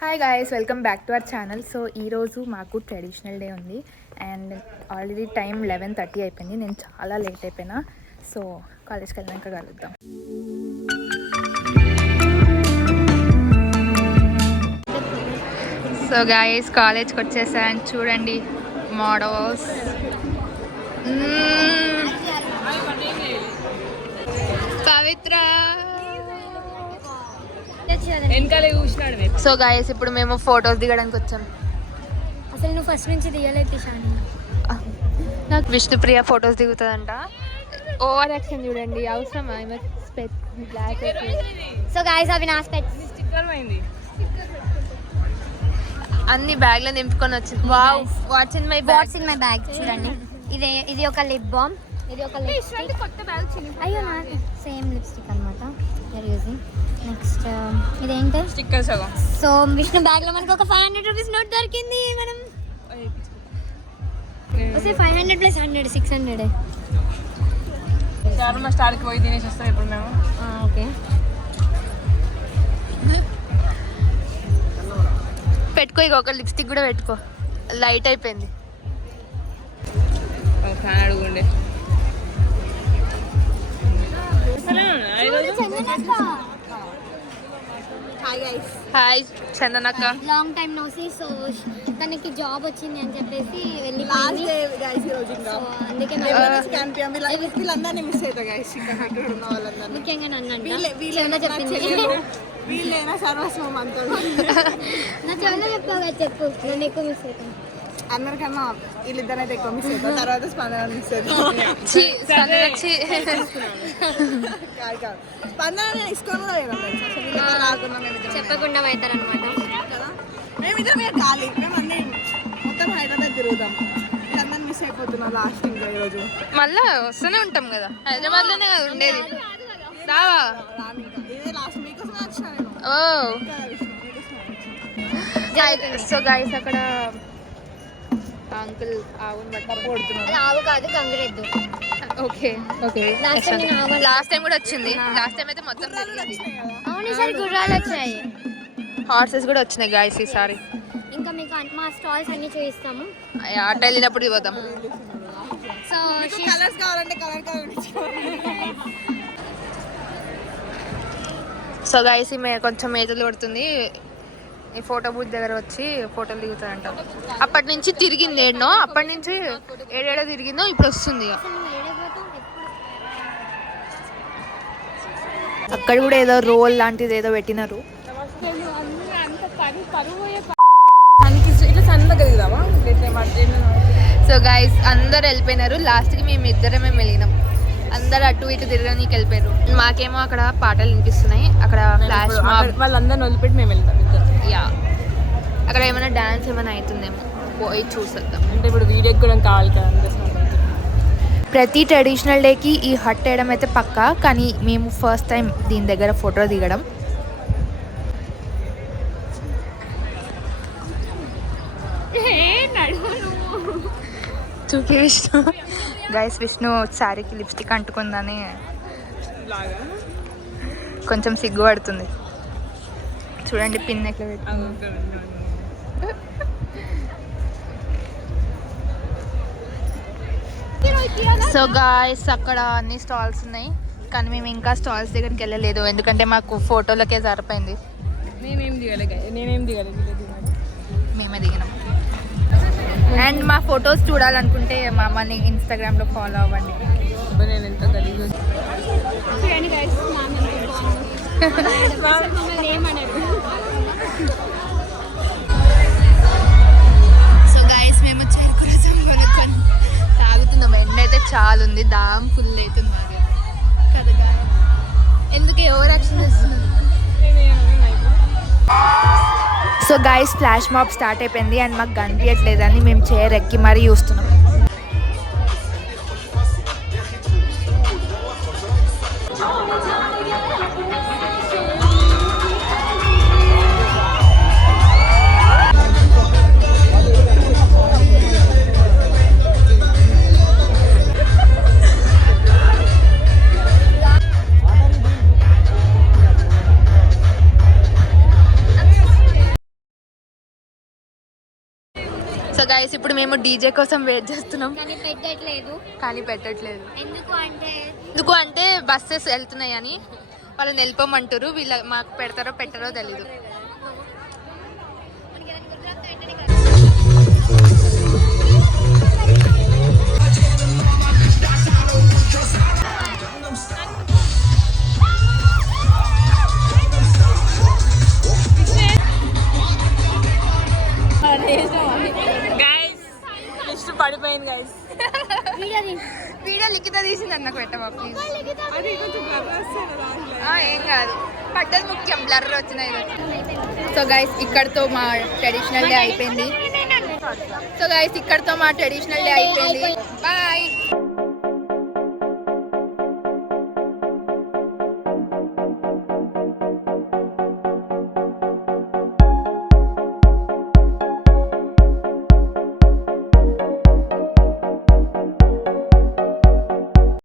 Hi guys, welcome back to our channel. So ఈరోజు మాకు traditional day ఉంది and already time 11:30 అయిపోయింది. నేను చాలా లేట్ అయిపోయినా. సో కాలేజ్కి వెళ్ళాక కలుద్దాం. సో గాయస్, కాలేజ్కి వచ్చేసాను. చూడండి మోడల్స్. పవిత్ర. సో గాయస్, ఇప్పుడు మేము ఫొటోస్ దిగడానికి వచ్చాం. అసలు నువ్వు ఫస్ట్ నుంచి దిగలేదు షాని. నాకు విష్ణుప్రియ ఫొటోస్ దిగుతుందంట. ఓవర్ యాక్షన్ చూడండి. అవసరమా? సో గాయస్, అవి నా స్పెక్స్. అన్ని బ్యాగ్లో నింపుకొని వచ్చింది. Wow, what's in my bag చూడండి. ఇది ఒక లిప్ బామ్, ఇది ఒక లిప్స్టిక్. అయ్యో, సేమ్ లిప్స్టిక్ అనమాట. నెక్స్ట్ ఇదేంటి స్టిక్కర్స్. సో విష్ణు బ్యాగ్ లో మనకు ఒక 500 రూపీస్ నోట్ దొరికింది. మనం 500 ప్లస్ 100 600. స్టార్కి పోయి తినేసి వస్తాం ఇప్పుడు మేము. ఓకే, పెట్టుకో. ఇక ఒక లిప్స్టిక్ కూడా పెట్టుకో. లైట్ అయిపోయింది. ఫ్యాన్ అడుగుండే. హాయ్ చందనక్క. Long time no see. So తనకి జాబ్ వచ్చింది అని చెప్పేసి వెళ్ళి అందుకే ముఖ్యంగా నన్ను వీళ్ళైనా సర్వస్వం అంతా నా చాలా చెప్పాగా. చెప్పు, నేను ఎక్కువ మిస్ అవుతాను. అందరికన్నా వీళ్ళిద్దరైతే ఎక్కువ మిస్ అవుతాం. తర్వాత స్పందన మిస్ అవుతాం. స్పందన ఇసుకొని చెప్పకుండా అవుతారు అనమాట. మేమిద్దరం ఖాళీ. మేము అన్ని మొత్తం హైదరాబాద్ తిరుగుతాం. అందరిని మిస్ అయిపోతున్నాం లాస్ట్. ఇంకా ఈరోజు మళ్ళా వస్తూనే ఉంటాం కదా, హైదరాబాద్ లోనే ఉండేది. రావా? ఇదే లాస్ట్ మీకోసమే వచ్చిన నేను. ఓ సో గైస్, అక్కడ అంకుల్ ఆవును పట్టుకుంటున్నారు. ఆవు కాదు, కంగిరెద్దు. Okay okay. లాస్ట్ టైం కూడా వచ్చింది. లాస్ట్ టైం అయితే మొత్తం అవును, ఈసారి గుర్రాలు వచ్చాయి. హార్సెస్ కూడా వచ్చినాయి గాయస్ ఈసారి. ఇంకా మీకు మా స్టాల్స్ అన్ని చూపిస్తాము. అట్ట వెళ్ళినప్పుడు పోదాం. సో కలర్స్ కావాలంటే కలర్ సో గాయస్, ఈమె కొంచెం మేజలు కొడుతుంది. ఈ ఫోటో బూత్ దగ్గర వచ్చి ఫోటోలు దిగుతారంట. అప్పటి నుంచి తిరిగింది ఏడనో, అప్పటి నుంచి ఏడేడో తిరిగిందో ఇప్పుడు వస్తుంది. అక్కడ కూడా ఏదో రోల్ లాంటిది ఏదో పెట్టినారు. సో గైస్, అందరు వెళ్ళిపోయినారు. లాస్ట్కి మేము ఇద్దరమే వెళ్ళినాం. అందరు అటు ఇటు తిరగడానికి వెళ్ళిపోయారు. మాకేమో అక్కడ పాటలు వినిపిస్తున్నాయి. అక్కడ ఫ్లాష్ మాబ్ వాళ్ళందరిని వదిలిపెట్టి మేము వెళ్తాం. యా, అక్కడ ఏమైనా డాన్స్ ఏమైనా అవుతుందేమో, పోయి చూసేద్దాం. అంటే ఇప్పుడు వీడియోకి కూడా కావాలి కదా. ప్రతి ట్రెడిషనల్ డేకి ఈ హట్ వేయడం అయితే పక్కా. కానీ మేము ఫస్ట్ టైం దీని దగ్గర ఫోటో దిగడం. చూకి విష్ణు గైస్, విష్ణు శారీకి లిప్స్టిక్ అంటుకుందని కొంచెం సిగ్గుపడుతుంది. చూడండి పిన్ ఎట్లా పెట్టుకుంది. సో గాయస్, అక్కడ అన్ని స్టాల్స్ ఉన్నాయి. కానీ మేము ఇంకా స్టాల్స్ దగ్గరికి వెళ్ళలేదు, ఎందుకంటే మాకు ఫోటోలకే సరిపోయింది. మేమే దిగినాం. అండ్ మా ఫొటోస్ చూడాలనుకుంటే మా అమ్మని ఇన్స్టాగ్రామ్లో ఫాలో అవ్వండి. నేను ఎంత సో గాయస్, మేము చెరుకు రసం కొనుక్కొని తాగుతున్నాం. ఎండ అయితే చాలా ఉంది, దామ్ ఫుల్ అవుతుంది కదా. ఎందుకు ఓవర్ యాక్షన్ చేస్తున్నారు? So guys, flash mob start అయిపోయింది అండ్ మాకు కనిపించట్లేదని మేము చైర్ ఎక్కి మరీ చూస్తున్నాం. సో గైస్ ఇప్పుడు మేము డీజే కోసం వెయిట్ చేస్తున్నాం, కానీ పెట్టట్లేదు. కానీ పెట్టట్లేదు. ఎందుకు అంటే బస్సెస్ వెళ్తున్నాయి అని వాళ్ళని వెళ్ళిపోమంటారు. వీళ్ళ మాకు పెడతారో పెట్టారో తెలీదు. పడిపోయింది గైస్. వీడియో లిఖిత తీసింది అన్నకు పెట్టవా ప్లీజ్. అది కొంచెం బ్లర్ వస్తుంది దాంట్లో. ఏం కాదు, పడ్డది ముఖ్యం, బ్లర్ వచ్చినాయి. సో గైస్ ఇక్కడతో మా ట్రెడిషనల్ డే అయిపోయింది. బాయ్.